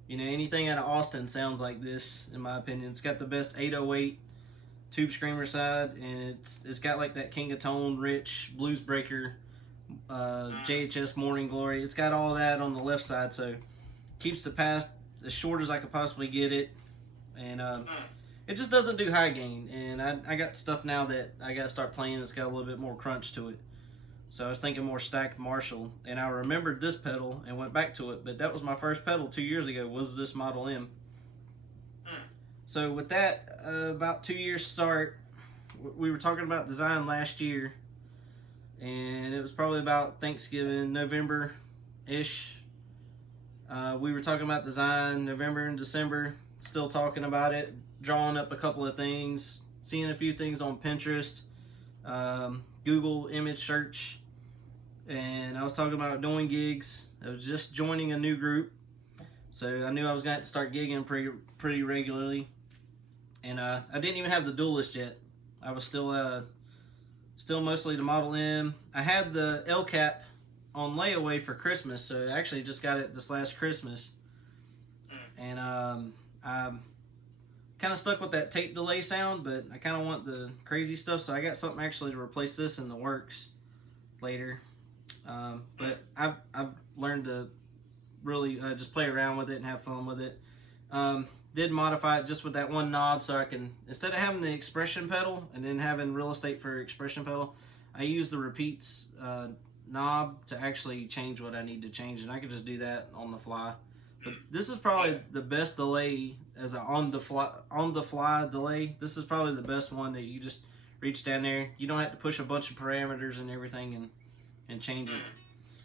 You know, anything out of Austin sounds like this, in my opinion. It's got the best 808 tube screamer side, and it's got like that King of Tone, rich blues breaker, JHS Morning Glory. It's got all that on the left side, so keeps the path as short as I could possibly get it, and it just doesn't do high gain. And I got stuff now that I got to start playing. It's got a little bit more crunch to it, so I was thinking more stacked Marshall, and I remembered this pedal and went back to it. But that was my first pedal 2 years ago, was this Model M. So with that, about 2 years start, we were talking about design last year, and it was probably about Thanksgiving, November-ish. We were talking about design November and December, still talking about it, drawing up a couple of things, seeing a few things on Pinterest, Google image search, and I was talking about doing gigs. I was just joining a new group, so I knew I was going to start gigging pretty regularly. And I didn't even have the Duelist yet. I was still mostly the Model M. I had the L cap on layaway for Christmas, so I actually just got it this last Christmas. And I kind of stuck with that tape delay sound, but I kind of want the crazy stuff, so I got something actually to replace this in the works later. But I've learned to really just play around with it and have fun with it. Did modify it just with that one knob, so I can, instead of having the expression pedal and then having real estate for expression pedal, I use the repeats knob to actually change what I need to change, and I can just do that on the fly. But this is probably the best delay as an on the fly delay. This is probably the best one that you just reach down there. You don't have to push a bunch of parameters and everything and change it.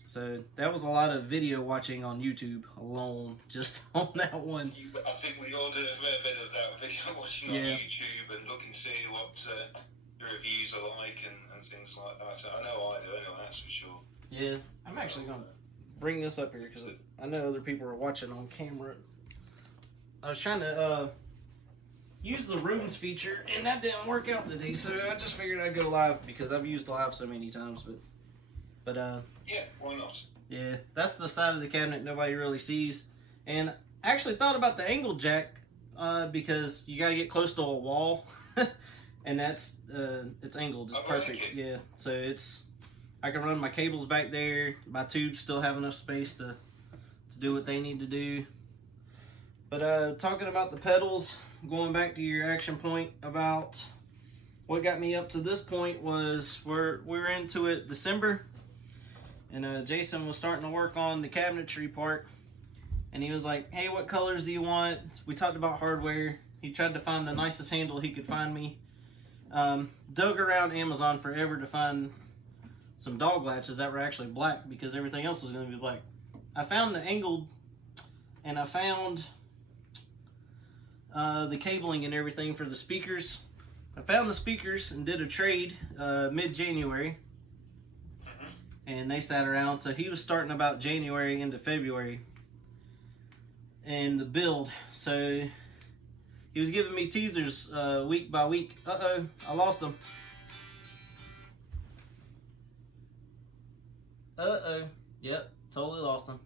So that was a lot of video watching on YouTube alone, just on that one. I think we all did a fair bit of that, video watching on YouTube and looking to see what the reviews are like and things like that. So I know I do anyway, that's for sure. Yeah, I'm actually going to bring this up here because I know other people are watching on camera. I was trying to use the rooms feature, and that didn't work out today, so I just figured I'd go live because I've used live so many times. But yeah, why not? Yeah, that's the side of the cabinet nobody really sees. And I actually thought about the angle jack because you got to get close to a wall, and it's angled. It's perfect. Yeah, so I can run my cables back there. My tubes still have enough space to do what they need to do. But talking about the pedals, going back to your action point about what got me up to this point was we were into it December. And Jason was starting to work on the cabinetry part, and he was like, hey, what colors do you want? We talked about hardware. He tried to find the nicest handle he could find me. Dug around Amazon forever to find some dog latches that were actually black, because everything else was going to be black. I found the angled, and I found the cabling and everything for the speakers. I found the speakers and did a trade mid-January. And they sat around, so he was starting about January into February and the build. So he was giving me teasers week by week. Uh-oh, I lost them. Uh-oh, yep, totally lost them.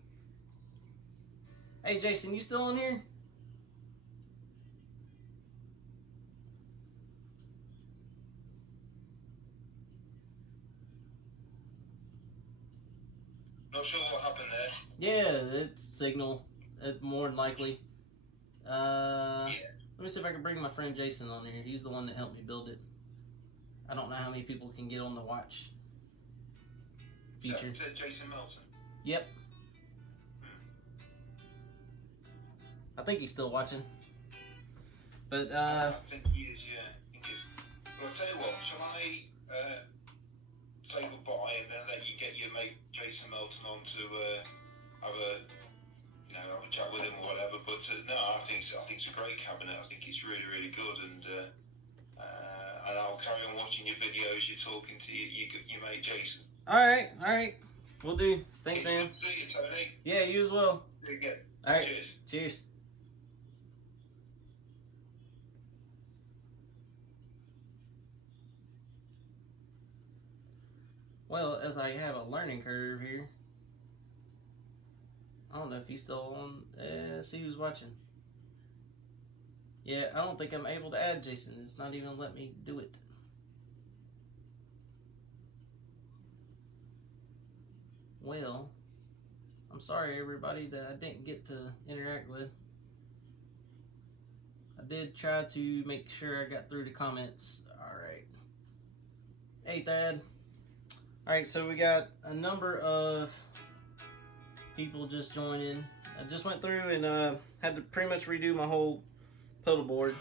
Hey, Jason, you still in here? Not sure what happened there. Yeah, it's signal. More than likely. Let me see if I can bring my friend Jason on here. He's the one that helped me build it. I don't know how many people can get on the watch feature. Is that Jason Melton? Yep. I think he's still watching. But I think he is, yeah. I think he is. Well, I'll tell you what, shall I say goodbye and then let you get your mate Jason Melton on to have a chat with him or whatever? But no, I think it's a great cabinet. I think it's really, really good, and and I'll carry on watching your videos. You're talking to your mate Jason. All right. We'll do. Thanks, man. See you, Tony. Yeah, you as well. See you again. All right. Cheers. Cheers. Well, as I have a learning curve here, I don't know if he's still on. Let's see who's watching. Yeah, I don't think I'm able to add Jason. It's not even let me do it. Well, I'm sorry everybody that I didn't get to interact with. I did try to make sure I got through the comments. Alright. Hey Thad. Alright, so we got a number of people just joining. I just went through and had to pretty much redo my whole pedal board.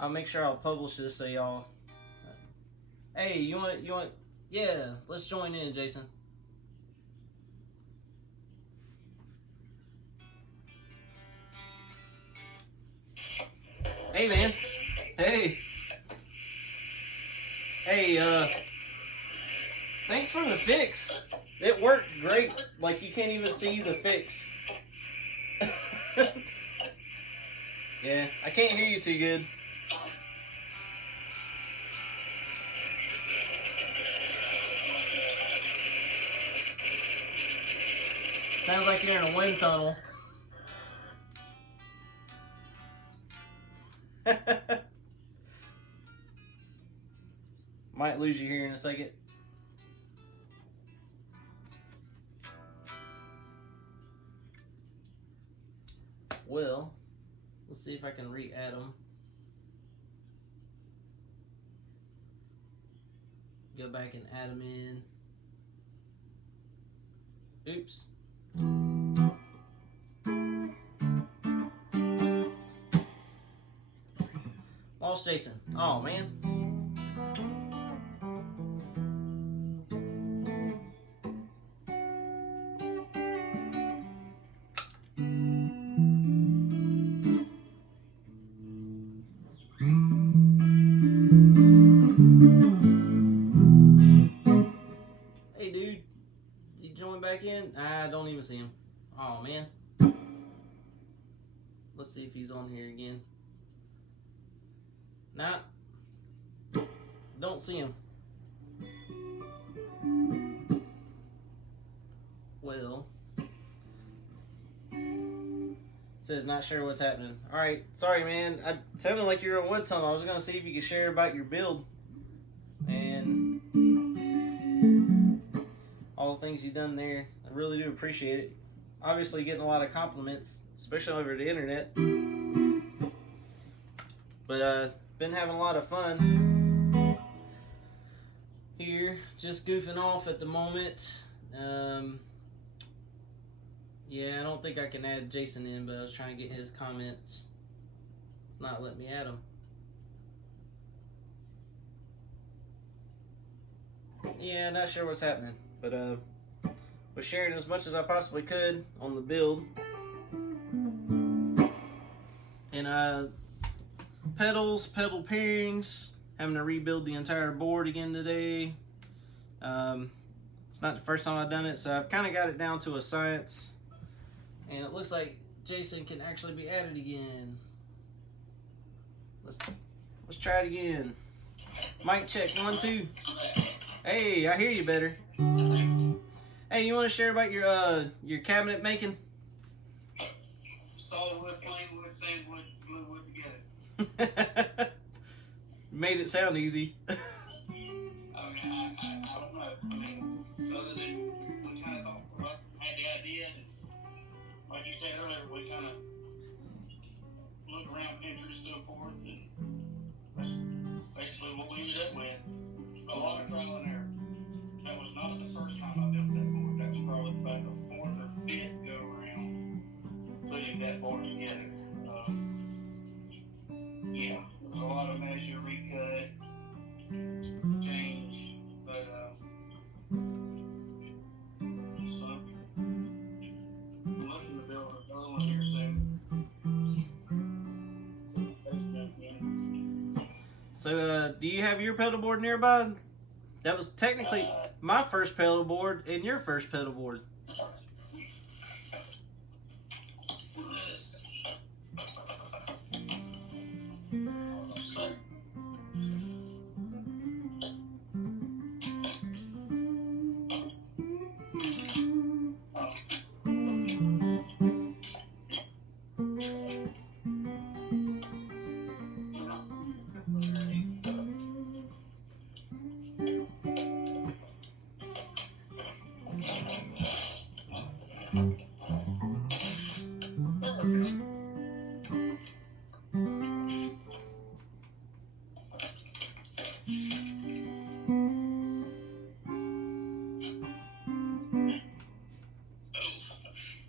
I'll make sure I'll publish this so y'all. Hey, you want? Yeah, let's join in, Jason. Hey, man. Hey. Hey, thanks for the fix. It worked great. Like, you can't even see the fix. Yeah, I can't hear you too good. Sounds like you're in a wind tunnel. Might lose you here in a second. Well, let's see if I can re-add them. Go back and add them in. Oops. Lost Jason. Oh, man. Hey, dude. You join back in? I don't even see him. Oh, man. Let's see if he's on here again. Nah. Don't see him. Well. Says not sure what's happening. Alright, sorry man. It sounded like you were in one tunnel. I was going to see if you could share about your build. And all the things you've done there. I really do appreciate it. Obviously getting a lot of compliments, especially over the internet. But been having a lot of fun here, just goofing off at the moment. Yeah, I don't think I can add Jason in, but I was trying to get his comments. It's not letting me add him. Yeah, not sure what's happening, but was sharing as much as I possibly could on the build. And pedals, pedal pairings, having to rebuild the entire board again today. It's not the first time I've done it, so I've kind of got it down to a science. And it looks like Jason can actually be added again. Let's try it again. Mic check, 1, 2. Hey, I hear you better. Hey, you want to share about your cabinet making? Solid wood, plain wood, sand wood, glue wood together. Made it sound easy. I mean, I don't know. I mean, other than we kind of thought, had the idea, and like you said earlier, we kind of looked around Pinterest and so forth, and that's basically what we ended up with. A lot of trial and error. That was not the first time I built that board. That was probably about the 4th or 5th go around putting that board together. Yeah, there was a lot of measure, recut, change, but so I'm looking to build another one here soon. So, do you have your pedal board nearby? That was technically my first pedal board and your first pedal board.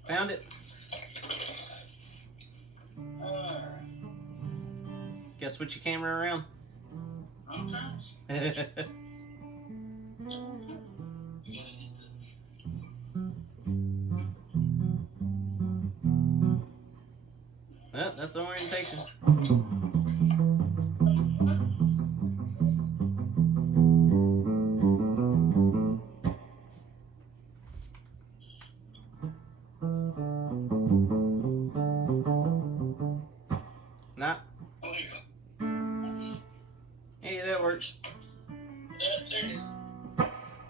Found it. Guess switch your camera around. Well, that's the orientation. Nah. Hey, that works. There it is.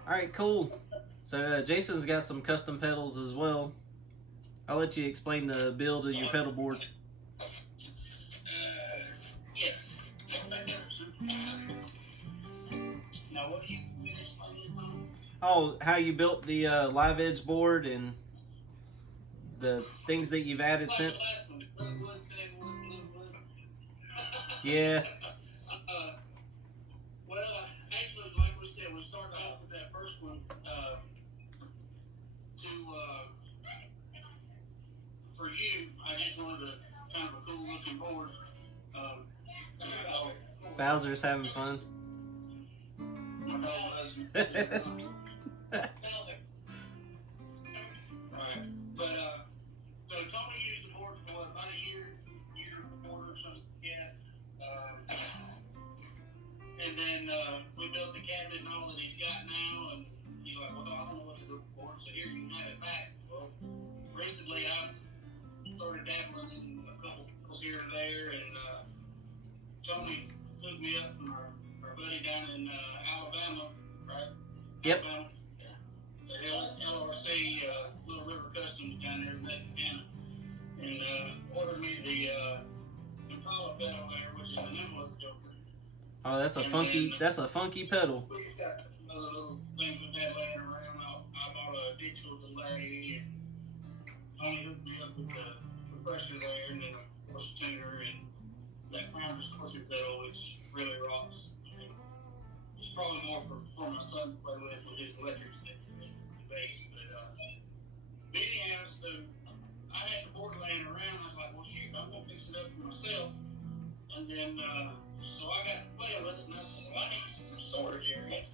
Alright, cool. So Jason's got some custom pedals as well. I'll let you explain the build of your pedal board. Yeah. Now, what do you explain? Oh, how you built the live edge board and the things that you've added since. Yeah. Well, actually, like we said, we started off with that first one for you. I just wanted a kind of a cool looking board. Bowser's having fun. My dog was. Right. But so Tony used the board for what, about a year and a quarter or something. Yeah. And then we built the cabinet and all that he's got now, and he's like, well, I don't know what to do with the board, so here you can have it back. Well, recently I started dabbling in a couple pedals here and there, and Tony hooked me up from our buddy down in Alabama, right? Yep. Alabama. Yeah. The LRC, Little River Customs down there in Atlanta, and ordered me the Impala pedal there, which is an envelope joker. Oh, that's a funky pedal. We just got other little things we've had laying around. I bought a digital delay, and Tony hooked me up with the compressor there, and then a force tuner, and that crown distortion pedal, which really rocks. I mean, it's probably more for my son to play with his electric stick and bass. But anyhow, so I had the board laying around. I was like, well, shoot, I'm gonna fix it up for myself. And then, so I got to play with it, and I said, well, I need some storage area.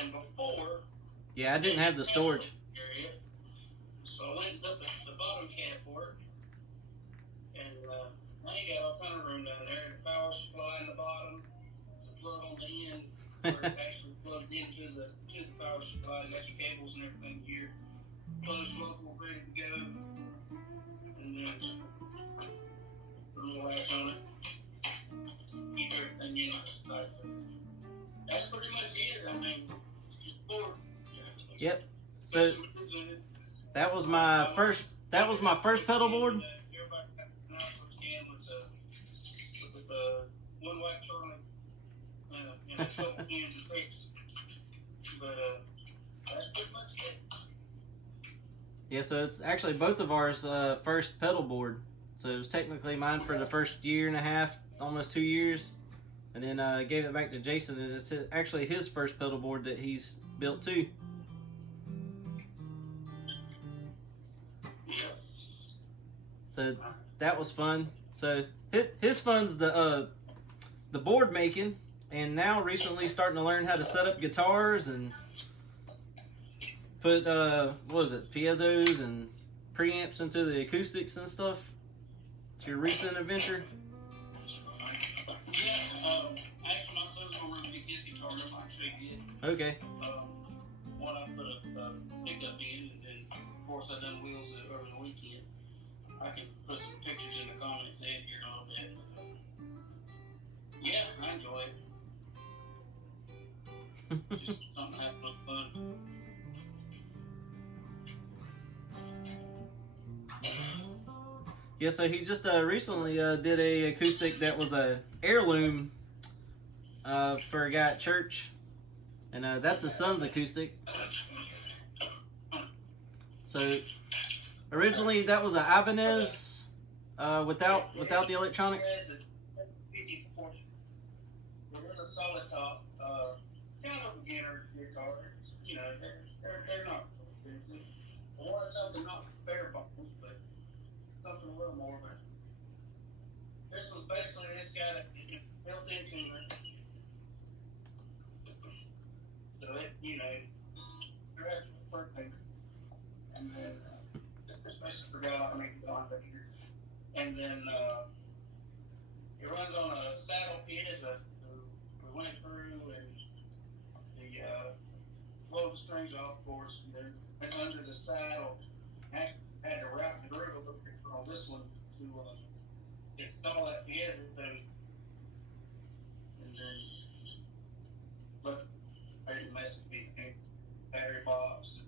And before... Yeah, I didn't have the storage. Area, so I went and put the bottom cab for it. And now you got all kind of room down there. The power supply in the bottom, the plug on the end, where it actually plugs into the power supply. You got your cables and everything here. Closed local, ready to go. And then put a little latch on it. Keep everything in it. That's pretty much it. I mean, just board. Yep. So that was my first pedal board. Everybody got with the one white Charlie and a couple cans of tricks. But that's pretty much it. Yeah, so it's actually both of ours first pedal board. So it was technically mine for the first year and a half, almost 2 years, and then gave it back to Jason, and it's actually his first pedal board that he's built too. So that was fun. So his fun's the board making, and now recently starting to learn how to set up guitars and put what was it, piezos and preamps into the acoustics and stuff. It's your recent adventure. Yeah, actually Okay. One I put a pickup in, and then of course I done wheels over the weekend. I can put some pictures in the comments here in a little bit. Yeah, I enjoy it. Just something to have a little fun. Yeah, so he just recently did a acoustic that was a heirloom for a guy at church, and that's his son's acoustic. So originally that was an Ibanez without the electronics. They're a solid top, kind of beginner guitar. You know, they're not expensive. I wanted something not bare bones, but something a little more. But this was basically this guy that built into it. So it, you know, you're at the first thing. And then, especially for a guy like me, and then it runs on a saddle piezo. We went through and the blow the strings off, of course, and then went under the saddle. Had to wrap the groove on this one to install that piezo thing. And then, but I didn't mess with the battery box,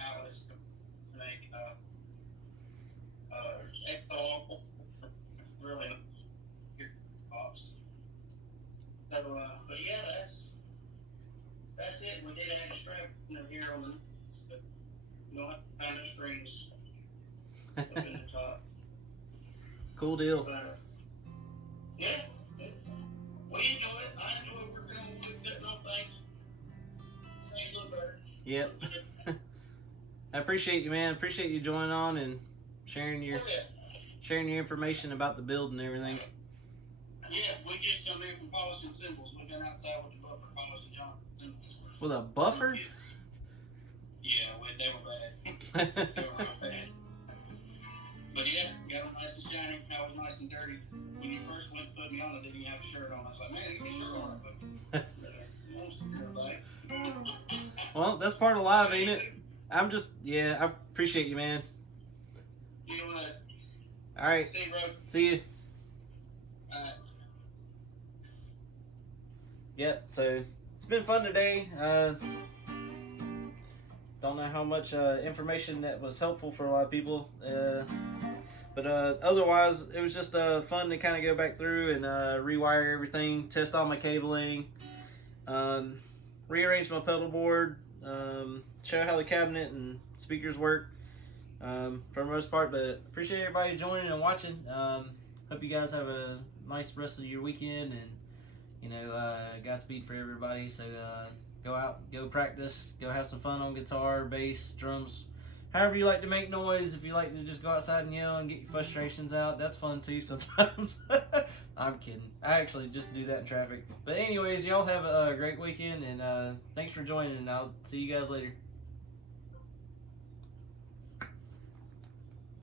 outlets, make echo, really good box. So, but yeah, that's it. We did add a strap here on the, but you don't have to find the strings up in the top. Cool deal. But, yeah, we enjoy it. I enjoy working on getting on things a little better. Yep. I appreciate you, man. Appreciate you joining on and sharing your information about the build and everything. Yeah, we just come in from polishing cymbals. We've been outside with the buffer polishing cymbals. With a buffer? Yeah, they were bad. They were real bad. But yeah, got them nice and shiny. I was nice and dirty. When you first went and put me on, I didn't even have a shirt on. I was like, man, get your shirt on. But well, that's part of live, ain't it? I appreciate you, man. You know what? All right. See you, bro. See you. All right. Yep, so it's been fun today. Don't know how much information that was helpful for a lot of people. But otherwise, it was just fun to kind of go back through and rewire everything, test all my cabling, rearrange my pedal board, show how the cabinet and speakers work for the most part. But appreciate everybody joining and watching. Hope you guys have a nice rest of your weekend, and Godspeed for everybody. So go out, go practice, go have some fun on guitar, bass, drums, however you like to make noise. If you like to just go outside and yell and get your frustrations out, that's fun too sometimes. I'm kidding. I actually just do that in traffic. But anyways, y'all have a great weekend, and thanks for joining, and I'll see you guys later.